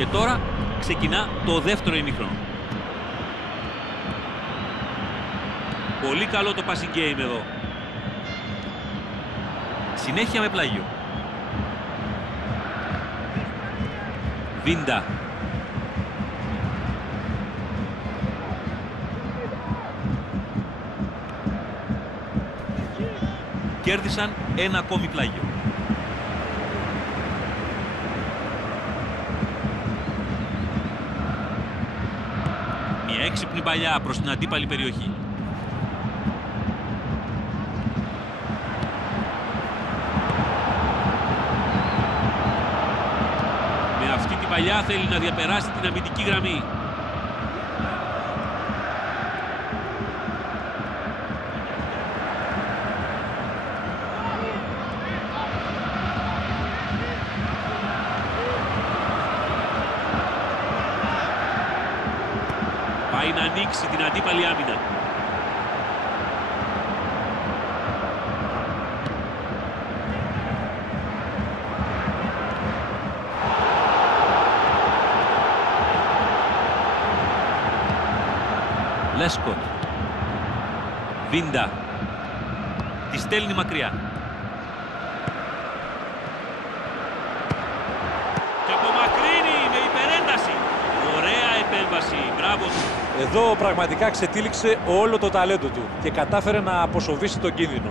Και τώρα ξεκινά το δεύτερο ημίχρονο. Πολύ καλό το passing game εδώ. Συνέχεια με πλάγιο. Βίντα. Κέρδισαν ένα ακόμη πλάγιο. Μια έξυπνη παλιά προς την αντίπαλη περιοχή. Με αυτή την παλιά θέλει να διαπεράσει την αμυντική γραμμή. Πάει να ανοίξει την αντίπαλη άμυνα. Λέσκοτ. Βίντα. Τη στέλνει μακριά. Και απομακρύνει με υπερένταση. Ωραία επέμβαση. Μπράβο του. Εδώ πραγματικά ξετύλιξε όλο το ταλέντο του και κατάφερε να αποσοβήσει τον κίνδυνο.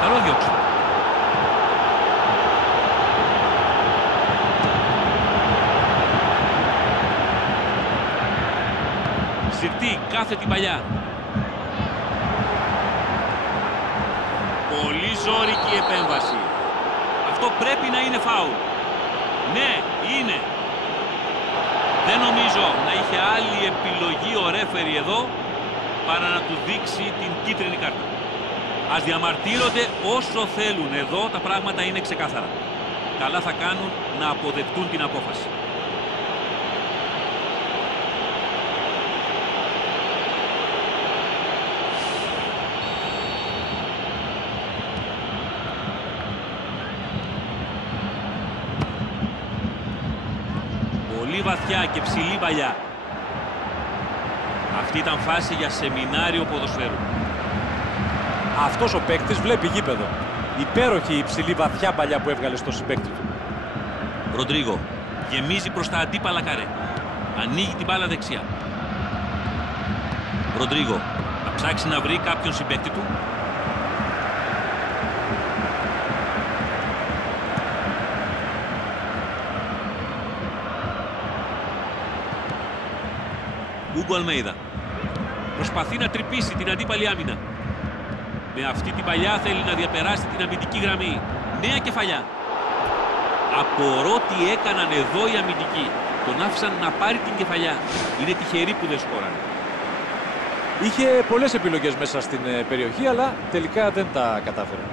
Καλό διώξιμο. Συρτή κάθετη παλιά. Πολύ ζώρικη επέμβαση. Αυτό πρέπει να είναι φάουλ. Ναι, είναι. Δεν νομίζω να είχε άλλη επιλογή ο ρέφερι εδώ παρά να του δείξει την κίτρινη κάρτα. Ας διαμαρτύρονται όσο θέλουν. Εδώ τα πράγματα είναι ξεκάθαρα. Καλά θα κάνουν να αποδεχτούν την απόφαση. Πολύ βαθιά και ψηλή παλιά. Αυτή ήταν φάση για σεμινάριο ποδοσφαίρου. Αυτός ο παίκτης βλέπει γήπεδο. Υπέροχη η υψηλή βαθιά παλιά που έβγαλε στο συμπαίκτη του. Ροντρίγο γεμίζει προς τα αντίπαλα καρέ. Ανοίγει την μπάλα δεξιά. Ροντρίγο θα ψάξει να βρει κάποιον συμπαίκτη του. Ούγκο Αλμέιδα προσπαθεί να τρυπήσει την αντίπαλη άμυνα. Με αυτή την παλιά θέλει να διαπεράσει την αμυντική γραμμή. Νέα κεφαλιά. Απορώ τι έκαναν εδώ οι αμυντικοί. Τον άφησαν να πάρει την κεφαλιά. Είναι τυχεροί που δεν σκόρανε. Είχε πολλές επιλογές μέσα στην περιοχή, αλλά τελικά δεν τα κατάφερε.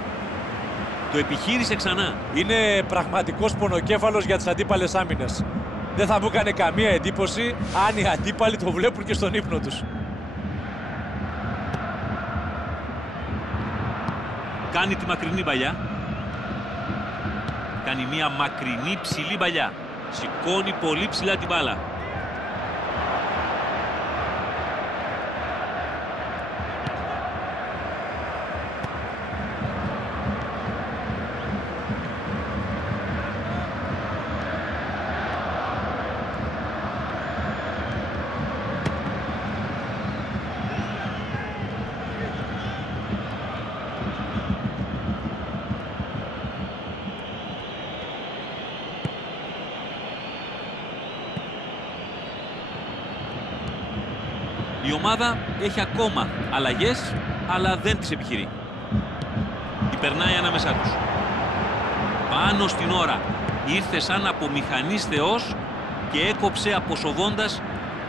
Το επιχείρησε ξανά. Είναι πραγματικός πονοκέφαλος για τις αντίπαλες άμυνες. Δεν θα μου έκανε καμία εντύπωση αν οι αντίπαλοι το βλέπουν και στον ύπνο τους. Κάνει τη μακρινή παλιά. Κάνει μια μακρινή ψηλή παλιά. Σηκώνει πολύ ψηλά την μπάλα. Η ομάδα έχει ακόμα αλλαγές, αλλά δεν τις επιχειρεί. Υπερνάει ανάμεσά τους. Πάνω στην ώρα ήρθε σαν από μηχανής θεός και έκοψε αποσοβώντας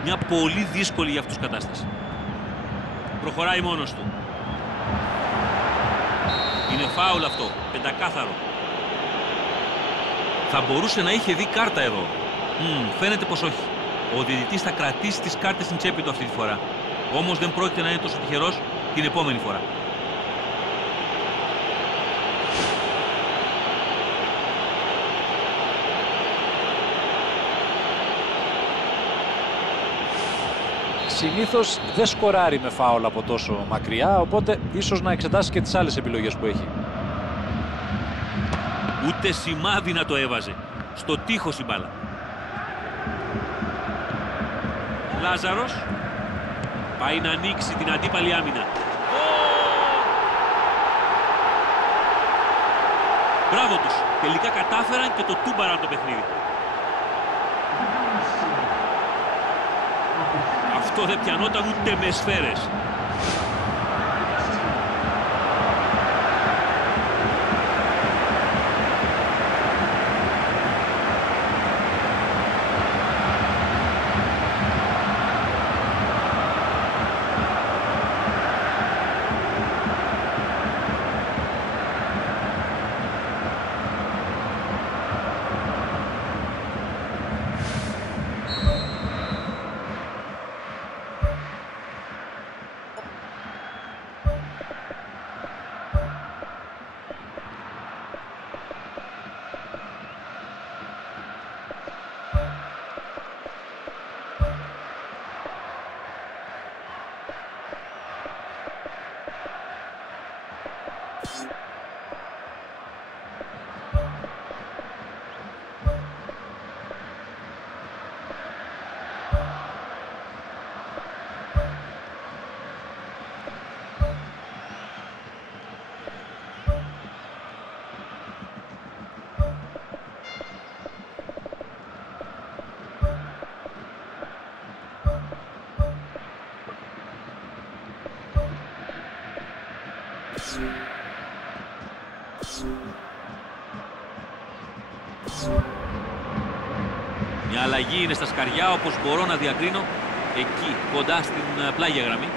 μια πολύ δύσκολη για αυτούς κατάσταση. Προχωράει μόνος του. Είναι φάουλ αυτό, πεντακάθαρο. Θα μπορούσε να είχε δει κάρτα εδώ. Φαίνεται πως όχι. Ο διαιτητής θα κρατήσει τις κάρτες στην τσέπη του αυτή τη φορά. Όμως δεν πρόκειται να είναι τόσο τυχερός την επόμενη φορά. Συνήθως δεν σκοράρει με φάουλ από τόσο μακριά, οπότε ίσως να εξετάσει και τις άλλες επιλογές που έχει. Ούτε σημάδι να το έβαζε. Στο τείχος η μπάλα. Λάζαρος πάει να ανοίξει την αντίπαλη άμυνα. Μπράβο τους. Τελικά κατάφεραν και το τούμπαραν το παιχνίδι. Αυτό δεν πιανόταν ούτε με σφαίρες. Μια αλλαγή είναι στα σκαριά, όπως μπορώ να διακρίνω, εκεί κοντά στην πλάγια γραμμή.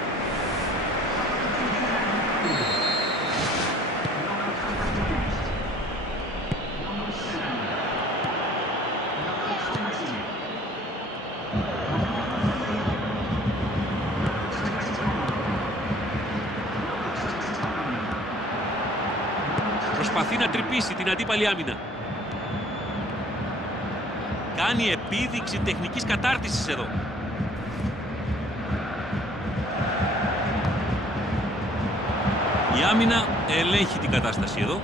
Προσπαθεί να τρυπήσει την αντίπαλη άμυνα. Κάνει επίδειξη τεχνικής κατάρτισης εδώ. Η άμυνα ελέγχει την κατάσταση εδώ.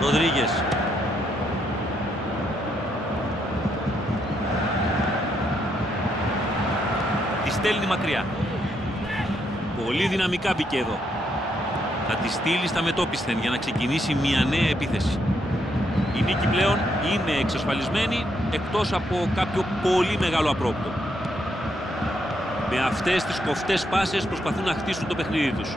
Ροντρίγκες. Τη στέλνει μακριά. Πολύ δυναμικά μπήκε εδώ. Θα τη στείλει στα μετώπισθεν για να ξεκινήσει μια νέα επίθεση. Η νίκη πλέον είναι εξασφαλισμένη, εκτός από κάποιο πολύ μεγάλο απρόπτο. Με αυτές τις κοφτές πάσες προσπαθούν να χτίσουν το παιχνίδι τους.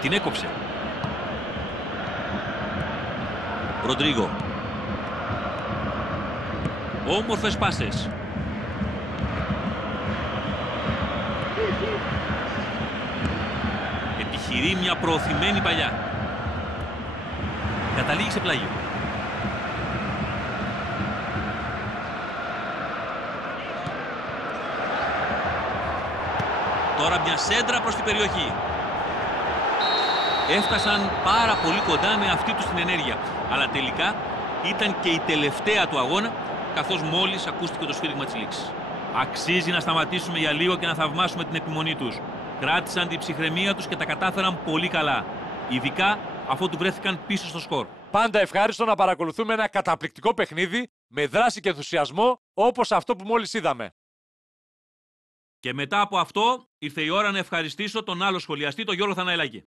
Την έκοψε. Ροντρίγκο. Όμορφες πάσες. Επιχειρεί μια προωθημένη παλιά. Καταλήγει σε πλάγιο. Τώρα μια σέντρα προς την περιοχή. Έφτασαν πάρα πολύ κοντά με αυτή τους την ενέργεια. Αλλά τελικά ήταν και η τελευταία του αγώνα, καθώς μόλις ακούστηκε το σφύριγμα της λήξης. Αξίζει να σταματήσουμε για λίγο και να θαυμάσουμε την επιμονή τους. Κράτησαν την ψυχραιμία τους και τα κατάφεραν πολύ καλά. Ειδικά αφότου βρέθηκαν πίσω στο σκορ. Πάντα ευχάριστο να παρακολουθούμε ένα καταπληκτικό παιχνίδι με δράση και ενθουσιασμό όπως αυτό που μόλις είδαμε. Και μετά από αυτό ήρθε η ώρα να ευχαριστήσω τον άλλο σχολιαστή, τον Γιώργο Θαναηλάκη.